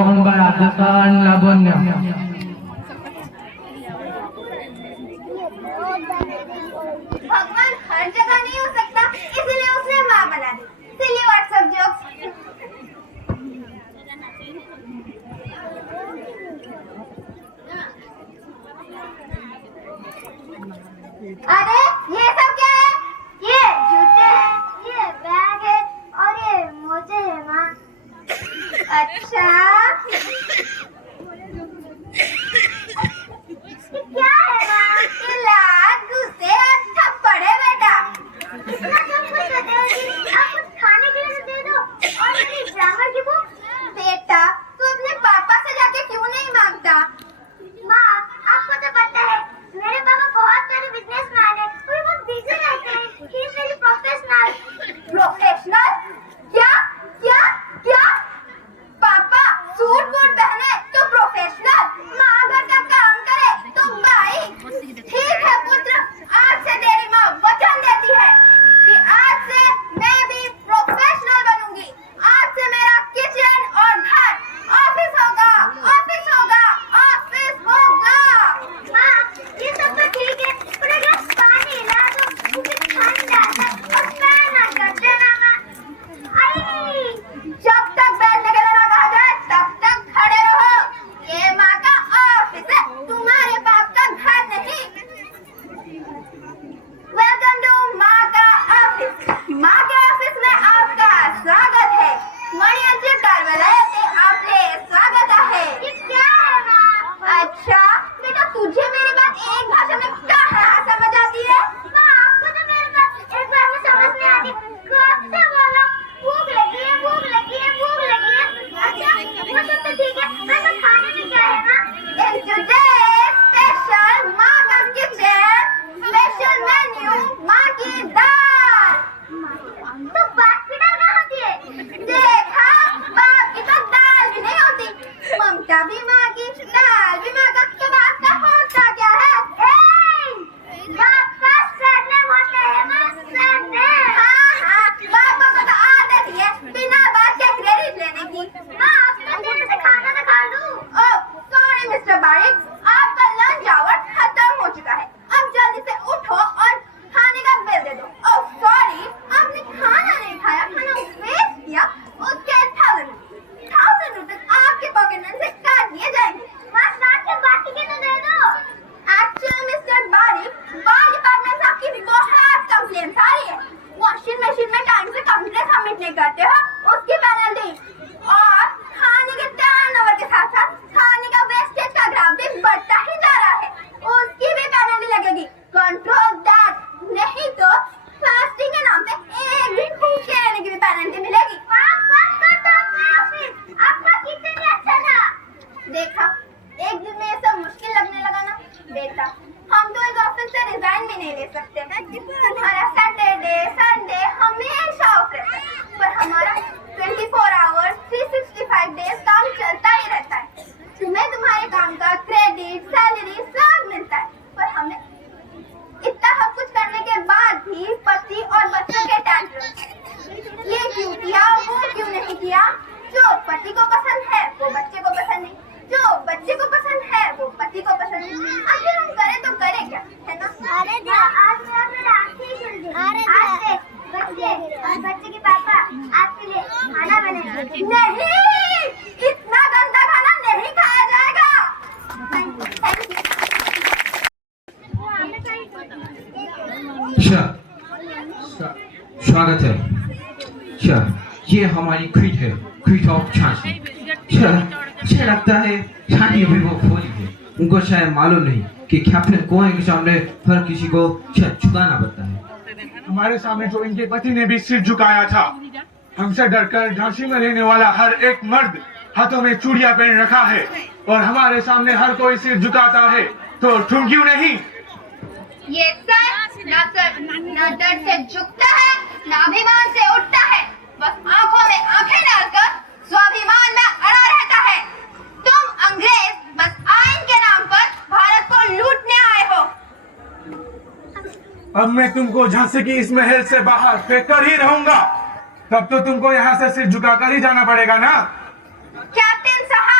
कोहम्बा राजस्थान लावण्य। भगवान हर जगह नहीं हो सकता, इसलिए उसने माँ बना दी। सिली व्हाट्सएप जोक्स। अरे ये सब क्या है? ये जूते हैं, ये बैग है और ये मोजे है माँ। अच्छा ये क्या है माँ? ये लात, गुस्से, थप्पड़ है बेटा। इतना सब कुछ देते हो जी, आप कुछ खाने के लिए दे दो। और मेरी ग्रामर की बुक। बेटा तू अपने पापा से जाके क्यों नहीं मांगता? माँ आपको तो पता है मेरे पापा बहुत बड़े बिजनेसमैन है, वो बहुत बिजी रहते हैं। He is very professional. Professional? क्या क्या क्या? पापा सूट बूट पहने तो प्रोफेशनल, माँ घर का काम करे तो भाई। ठीक है पुत्र, आज से तेरी माँ वचन देती है कि आज से मैं भी प्रोफेशनल बनूंगी। आज से मेरा किचन और घर ऑफिस होगा, ऑफिस होगा, ऑफिस होगा। माँ ये सब तो ठीक है, पर एक गिलास पानी ला दो, मुझे ठंड आता है और फैन ना कर देना माँ। आई जब तक बैठने के लिए ना कहा जाए तब तक खड़े रहो। ये माँ का ऑफिस है, तुम्हारे बाप का घर नहीं। वेलकम टू माँ का ऑफिस। माँ के ऑफिस में आपका स्वागत है। मणियंचे कार्यालयाचे आपले स्वागत आहे। ये क्या है माँ? अच्छा बेटा तुझे मेरी बात एक भाषा में कहाँ समझ आती है? माँ आपको तो मेरी बात एक बार में समझ नहीं आती, कब से बोलो भूख लगी है, भूख लगी है, भूख लगी है। अच्छा वो सब तो ठीक है, वैसे खाने में क्या है माँ? In today's special माँ का किचन स्पेशल मेन्यू माँ की दाल। तो बाप की दाल कहाँ थी? देखा बाप की तो दाल भी नहीं होती, ममता भी माँ की, दाल भी माँ का, तो बाप का होता क्या है? बाप का सरनेम होता है माँ, सरनेम। हाँ हाँ बाप को तो आदत ही है बिना बात के क्रेडिट लेने की। माँ आपका जल्दी से खाना तो खा लूं। ओह सॉरी मिस्टर बारिक, आपका लंच आवर खत्म हो चुका है। अब जल्दी से उठो और खाने का बिल दे दो। ओह सॉरी आपने खाना नहीं खाया, खाना वेस्ट किया, उसके 1000 रुपीज आपके पॉकेट मनी से काट लिए जाएंगे। माँ साथ के बाकी के तो दे दो। एक्चुअली मिस्टर बारिक, बाल डिपार्टमेंट से आपकी बहुत कंप्लेंट्स आ रही है। वॉशिंग मशीन में टाइम से कंप्लेंट सबमिट नहीं करते हो, उसकी पेनल्टी। और खाने के टर्नओवर के साथ साथ खाने का वेस्टेज का ग्राफ भी बढ़ता ही जा रहा है, उसकी भी पेनल्टी लगेगी। कंट्रोल दैट, नहीं तो फास्टिंग के नाम पे एक दिन भूखे रहने की भी पेनल्टी मिलेगी। आपका किचन ही अच्छा था। देखा एक दिन में ये सब मुश्किल लगने लगा ना बेटा, हम तो इस ऑफिस से रिजाइन भी नहीं ले सकते। तुम्हारा सैटरडे संडे हमेशा ऑफ रहता है, पर हमारा 24 आवर्स 365 डेज काम चलता ही रहता है। तुम्हें तुम्हारे काम का क्रेडिट, सैलरी सब मिलता है, पर हमें इतना सब कुछ करने के बाद भी पति और बच्चों के टेंशन, ये क्यों किया, वो क्यों नहीं किया। जो पति को पसंद है वो बच्चे को पसंद नहीं, जो बच्चे को पसंद है वो पति को पसंद नहीं। आखिर हम करें तो करें क्या, है ना? अरे आज मेरा आखिरी दिन है। आज से बच्चे और बच्चे के पापा आपके लिए खाना बनाएंगे। नहीं, इतना गंदा खाना नहीं खाया जाएगा। Thank you. स्वागत है। ये हमारी क्वीट है, क्वीट ऑफ झांसी। मुझे लगता है झांसी अभी वो खोली है, उनको शायद मालूम नहीं कि कैप्टन कोहेन के सामने हर किसी को झुकाना पड़ता है। हमारे सामने जो इनके पति ने भी सिर झुकाया था, हमसे डरकर झांसी में रहने वाला हर एक मर्द हाथों में चूड़ियां पहन रखा है, और हमारे सामने हर कोई सिर झुकाता है, तो तुम क्यों नहीं? ये सर ना डर से झुकता है, ना अभिमान से उठता है, बस आंखों में आंखें डालकर स्वाभिमान में अड़ा रहता है। तुम अंग्रेज बस आइन के नाम पर भारत को लूटने आए हो। अब मैं तुमको झांसी की इस महल से बाहर फेंक कर ही रहूंगा, तब तो तुमको यहाँ से सिर झुकाकर ही जाना पड़ेगा ना। कैप्टन साहब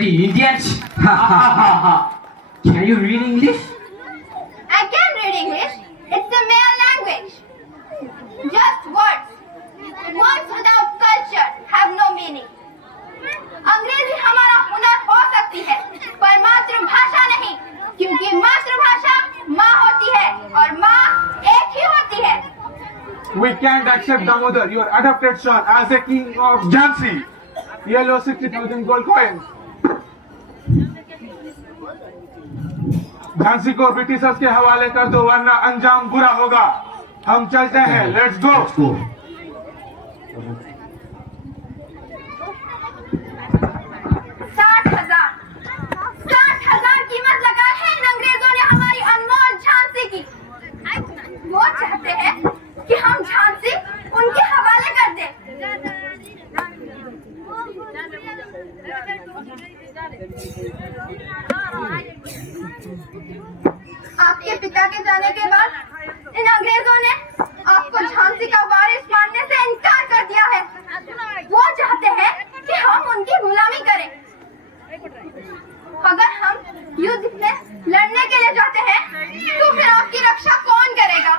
bloody idiots! Ha ha ha ha! Can you read English? I can read English. It's a male language. Just words. Words without culture have no meaning. अंग्रेजी हमारा हुनर हो सकती है, पर मातृभाषा नहीं, क्योंकि मातृभाषा माँ होती है और माँ एक ही होती है। We can't accept Damodar, your adopted son, as a king of Jhansi. Yellow 60,000 gold coins. Jhansi को ब्रिटिशर्स के हवाले कर दो, वरना अंजाम बुरा होगा। हम चलते हैं, लेट्स गो। 60,000 कीमत लगाई है इन अंग्रेजों ने हमारी अनमोल झांसी की। वो चाहते हैं कि हम झांसी उनके हवाले कर दें। आपके पिता के जाने के बाद इन अंग्रेजों ने आपको झांसी का वारिस मानने से इनकार कर दिया है। वो चाहते हैं कि हम उनकी गुलामी करें। अगर हम युद्ध में लड़ने के लिए जाते हैं, तो फिर आपकी रक्षा कौन करेगा?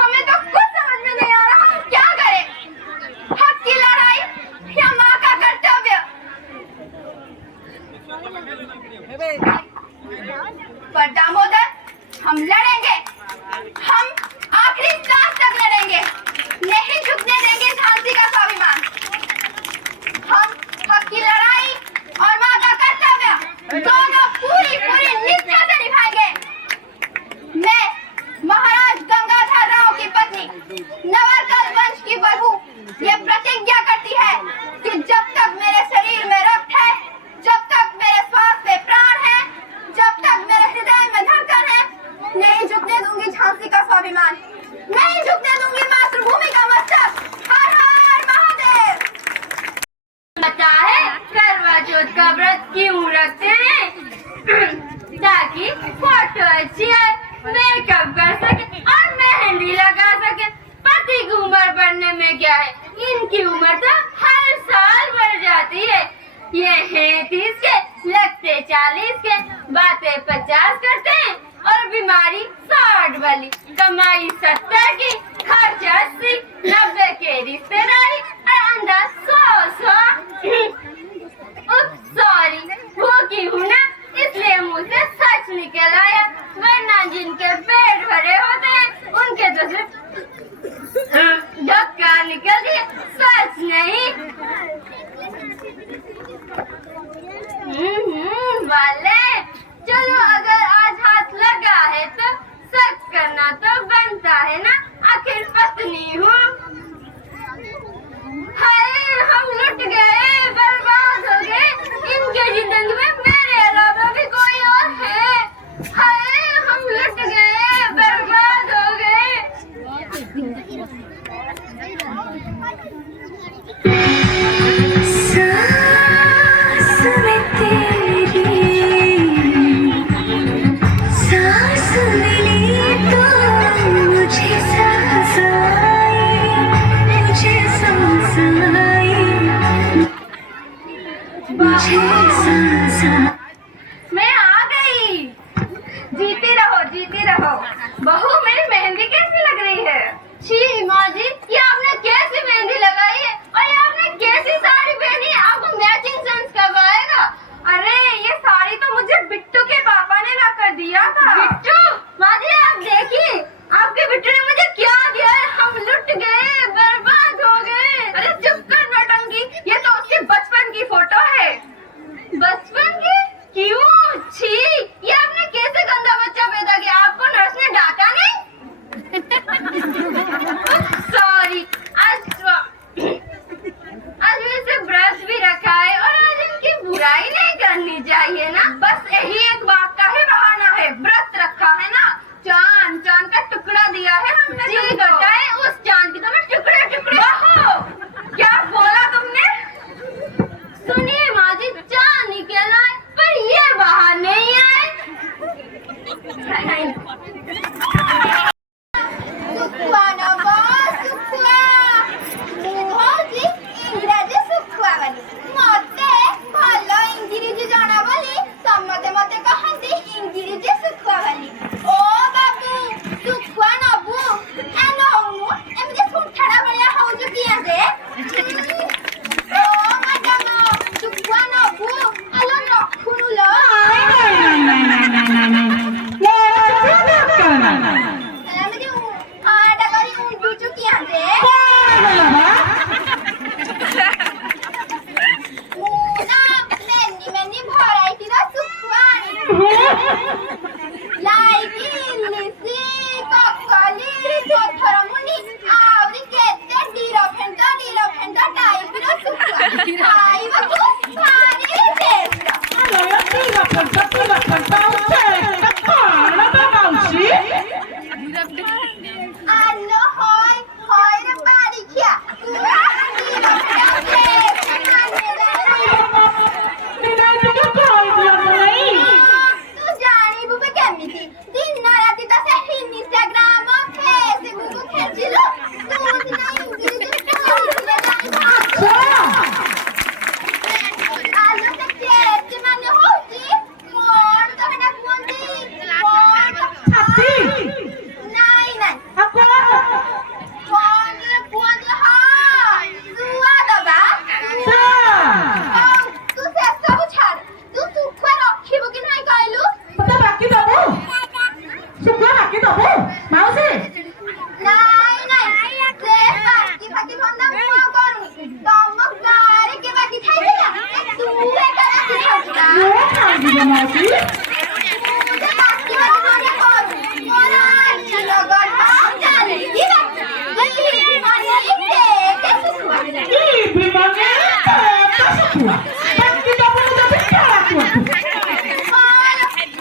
हमें तो कुछ समझ में नहीं आ रहा, हम क्या करें? हक की लड़ाई या माँ का कर्तव्य? पर दामोदर, हम लड़ेंगे, हम आखिरी सांस तक लड़ेंगे, नहीं झुकने देंगे झांसी का स्वाभिमान। हम हक की लड़ाई और माँ का कर्तव्य दोनों पूरी निष्ठा से निभाएंगे। मैं महाराज गंगाधर राव की पत्नी, नवरकल वंश की बहू, ये प्रतिज्ञा करती है कि जब तक मेरे शरीर में रक्त है, जब तक मेरे श्वास में प्राण है, जब तक मेरे हृदय में धड़कन है, नहीं झुकने दूंगी झांसी का स्वाभिमान, नहीं झुकने दूंगी मातृभूमि का मस्तक। हर हर महादेव। पता है करवा चौथ का व्रत क्यों रखते हैं? ताकि फोटो अच्छी आए, मेकअप कर सके और मेहंदी लगा सके। पति की उम्र बढ़ने में क्या है, इनकी उम्र तो हर साल बढ़ जाती है। ये हैं 30 के, लगते 40 के, बातें 50 करते हैं और बीमारी 60 वाली, कमाई 70 की, खर्च 80, 90 के रिश्तेदारी और अंदाज 100। सॉरी, भूखी हूँ ना, इसलिए मुंह से सच निकल आया, वरना जिनके पेट भरे होते हैं उनके तो सिर्फ ढक्का निकल दिए, सच नहीं। वाले, चलो अगर आज हाथ लगा है तो सच करना तो बनता है ना, आखिर पत्नी हूँ। हाय, हम लुट गए, बर्बाद हो गए, इनके जिंदगी में मेरे अलावा भी कोई और है। हाय, हम लुट गए, बर्बाद हो गए। मैं आ गई। जीती रहो, जीती रहो। बहू, मेरी मेहंदी कैसी लग रही है? छी माँ जी, ये आपने कैसी मेहंदी लगाई है और ये आपने कैसी साड़ी पहनी है? आपको मैचिंग सेंस कब आएगा? अरे, ये साड़ी तो मुझे बिट्टू के पापा ने ला कर दिया था। बिट्टू? माँ जी, आप देखिए, आपके बिट्टू ने मुझे क्या दिया है। हम लुट गए, बर्बाद हो गए। अरे चुप कर नौटंकी, ये तो उसके बचपन की फोटो है। बचपन की? क्यों? छी, ये आपने कैसे गंदा बच्चा पैदा किया? आपको नर्स ने डांटा नहीं? सॉरी, आज वैसे ब्रश भी रखा है और आज इनकी बुराई नहीं करनी चाहिए ना। बस यही एक बात का ही बहाना है, व्रत रखा है ना, चांद का टुकड़ा दिया है हमने। ଲାଇକି ଇଲିସି କକଲି ପଥରମୁନି ଆହୁରି କେତେ ଡିର ଫେଣ୍ଟ ଟାଇପର ଶୁଖୁଆ ଖାଇବାକୁ ଭାରି ଟେଷ୍ଟ। ଆଲୋ ହଇ ରେ ବାରିଖିଆ ତୁ ଜାଣିବୁ ବେ କେମିତି ଦିନ ରାତି ତ ସେ ଇନଷ୍ଟାଗ୍ରାମ ଫେସବୁକ ଖେଚିଲୁ ତୁ ସିନା ଇଂଲିଶ କହିଥିଲେ ଜାଣିବୁ। ଆଲୋ ସେ କେତେ ମାନେ ହଉଛି କଣ ତ ହେଟା କୁହନ୍ତି ନାଇଁ କଣ କୁହନ୍ତି ହଁ ସୁଆଦ ବା। ହଉ ତୁ ସେସବୁ ଛାଡ ତୁ ଶୁଖୁଆ ରଖିବୁ କି ନାହିଁ କହିଲୁ? ନାଇଁ ସେ ବାକି ଧନ୍ଦା ମୁଁ ଆଉ କରୁନି। ତମ ଗାଁରେ କିଏ ବାକି ଖାଇଥିଲା ତୁ ଏକା ବାକି ଖାଉଛୁ ନା? ମୁଁ ଯେ ବାକି ବାକି ଧନ୍ଦା କରୁନି ମୋର ଆଜି ଲଗନ ଚାଲିଛି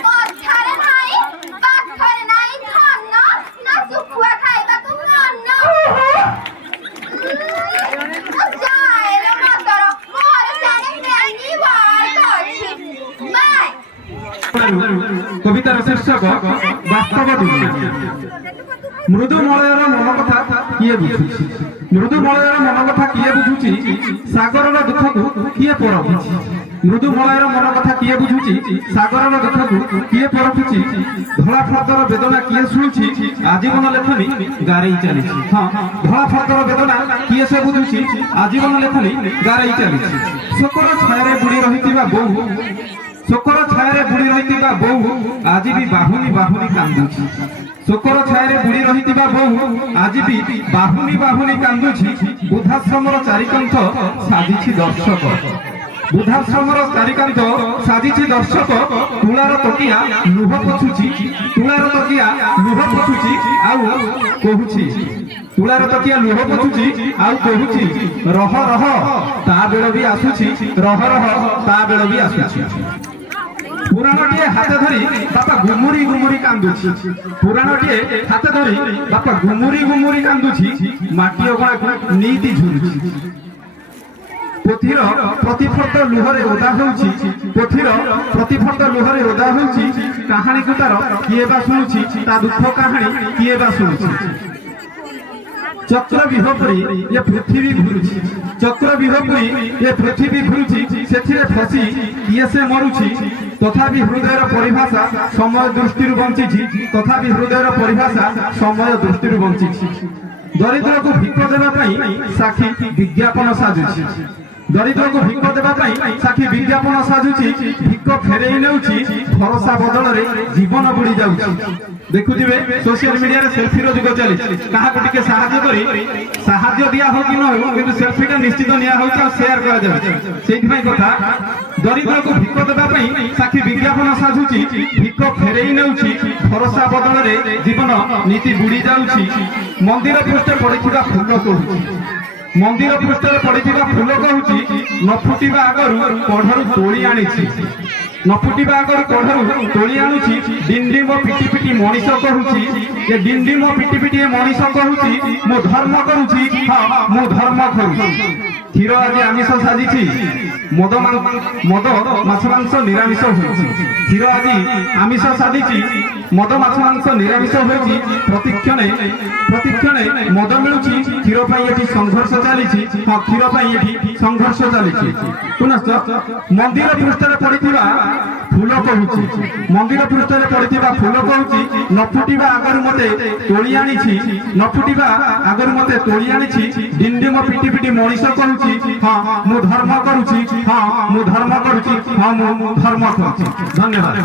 କଥାରେ ନାହିଁ ପାଖରେ ନାହିଁ ଧନ ନା ଶୁଖୁଆ ଖାଇବାକୁ ମନ। ଯାଏଲୋ ମତର ମୋର ସିଆଡ଼େ ମେନି ୱାର୍କ ଅଛି ବାଏ। কবিতার শীর্ষক বাস্তব দুনিয়া। মৃদু মলয়র মন কথা কিয়ে বুঝুছি, মৃদু মলয়র মন কথা কিয়ে বুঝুছি, সাগরর দুঃখকু কিয়ে পরখুছি। মৃদু মলয়র মন কথা কিয়ে বুঝুছি, সাগরর দুঃখকু কিয়ে পরখুছি। ধলা ফর্দর বেদনা কিয়ে শুনুছি, আজীবন লেখনি গারেই চালিছি। হ্যাঁ, ধলা ফর্দর বেদনা কিয়ে সে বুঝুছি, আজীবন লেখনি গারেই চালিছি। শোকর ছায়ারে বুড়ি রহিଥିବା বউ, শোকর ছায়ারে বুড়ি রহিଥିବା বউ আজি বি বাহুনি বাহুনি কান্দুছি। শোকর ছায়ারে বুড়ি রহিଥିବା বউ আজি বি বাহুনি বাহুনি কান্দুছি। বৃদ্ধাশ্রমর চারিকান্থ সাজিছি দর্শক, বৃদ্ধাশ্রমর চারিকান্থ সাজিছি দর্শক। তুলার তকিয়া লুহ পছুছি, তুলার তকিয়া লুহ পছুছি আউ কহুছি। তুলার তকিয়া লুহ পছুছি আউ কহুছি রহ রহ তা বেଳ ବି ଆସୁଛି, ରହ ରହ ତା ବେଳ ବି ଆସୁଛି। পুরাণটিয়ে হাতে ধরি বাপা গুমুরি গুমুরি কান্দুছি, পুরাণটিয়ে হাতে ধরি বাপা গুমুরি গুমুরি কান্দুছি। মাটি অগଣାକୁ নিতি ঝুরুছি। পথির প্রতিফলিত লুহরে ওদা হଉଛି, পথির প্রতিফলিত লুহরে ওদা হଉଛି। কাহাণীକୁ তার কিଏ ବା শুনুছি, তা দুঃখ কাহাণী কিଏ ବା শুনুছি। চক্রবিহ পরি এ পৃথিবী ঘুরুছি, চক্রবিহ পরি এ পৃথিবী ঘুরুছি। সেথিরে ফসি কিয়ে সে মরুছি। তথাপি হৃদয়ের পরিভাষা সময় দৃষ্টিରୁ বঞ্চিছি, তথাপি হৃদয়ের পরিভাষা সময় দৃষ্টিରୁ বঞ্চিছি। দরিদ্রକୁ ভিক দেবা পাই সাক্ষী বিজ্ঞাপন সাজুছি, দরিদ্রକୁ ভিক দেবা পাই সাক্ষী বিজ্ঞাপন সাজুছি। ভিক ফেরেই নেউছি, ভরসা বদଳରେ জীবন বুড়ি যাଉଛି। দেখুথিবে সোশ্যাল মিডিয়ারে সেলফির যুগ চালিছে। কাহাকু টিকে সাহায্য করি, সাহায্য দিয়া হোক কি ন হোক, কিন্তু সেলফিটা নিশ্চিত নিয়া হচ্ছে আর শেয়ার করা যাচ্ছে। সেইপাই কথা দরিদ্রକୁ ভিক দেবা পাই সাক্ষী বিজ্ঞাপন সাজুছি। ভিক ফেরেই নেউছি, ভরসা বদଳରେ জীবন নীতি বুড়ি যাଉଛି। মন্দির পৃষ্ঠে পড়িଥିବା ফুল কହୁଛି, মন্দির পৃষ্ঠରେ পড়িଥିବା ফুল কହୁଛି ন ফুটিବା ଆଗରୁ କଢ଼ରୁ ତୋଳି ଆଣିଛି, ন ফুটিବା ଆଗରୁ କଢ଼ରୁ ତୋଳି ଆଣୁଛି। ଡିଣ୍ଡିମ ପିଟି ପିଟି ମଣିଷ କହୁଛି, ଏ ଡିଣ୍ଡିମ ପିଟି ପିଟି ଏ ମଣିଷ କହୁଛି ମୁଁ ଧର୍ମ କରୁଛି, ହଁ ମୁଁ ଧର୍ମ କରୁଛି। କ୍ଷୀର ଆଜି ଆମିଷ ସାଜିଛି, ମଦ ମାଛ ମାଂସ ନିରାମିଷ ହୋଇଛି। କ୍ଷୀର ଆଜି ଆମିଷ ସାଜିଛି, ମଦ ମାଛ ମାଂସ ନିରାମିଷ ହୋଇଛି। ପ୍ରତିକ୍ଷଣେ ମଦ ମିଳୁଛି, କ୍ଷୀର ପାଇଁ ଏଠି ସଂଘର୍ଷ ଚାଲିଛି। ହଁ, କ୍ଷୀର ପାଇଁ ଏଠି ସଂଘର୍ଷ ଚାଲିଛି। ପୁନଶ୍ଚ ମନ୍ଦିର ପୃଷ୍ଠରେ ପଡିଥିବା ଫୁଲ କହୁଛି, ମନ୍ଦିର ପୃଷ୍ଠରେ ପଡିଥିବା ଫୁଲ କହୁଛି ନ ଫୁଟିବା ଆଗରୁ ମତେ ତୋଳି ଆଣିଛି, ନ ଫୁଟିବା ଆଗରୁ ମତେ ତୋଳି ଆଣିଛି। ଡିଣ୍ଡିମ ପିଟି ପିଟି ମଣିଷ କହୁଛି ହଁ ମୁଁ ଧର୍ମ କରୁଛି, ହଁ ମୁଁ ଧର୍ମ କରୁଛି, ହଁ ମୁଁ ଧର୍ମ କରୁଛି। ଧନ୍ୟବାଦ।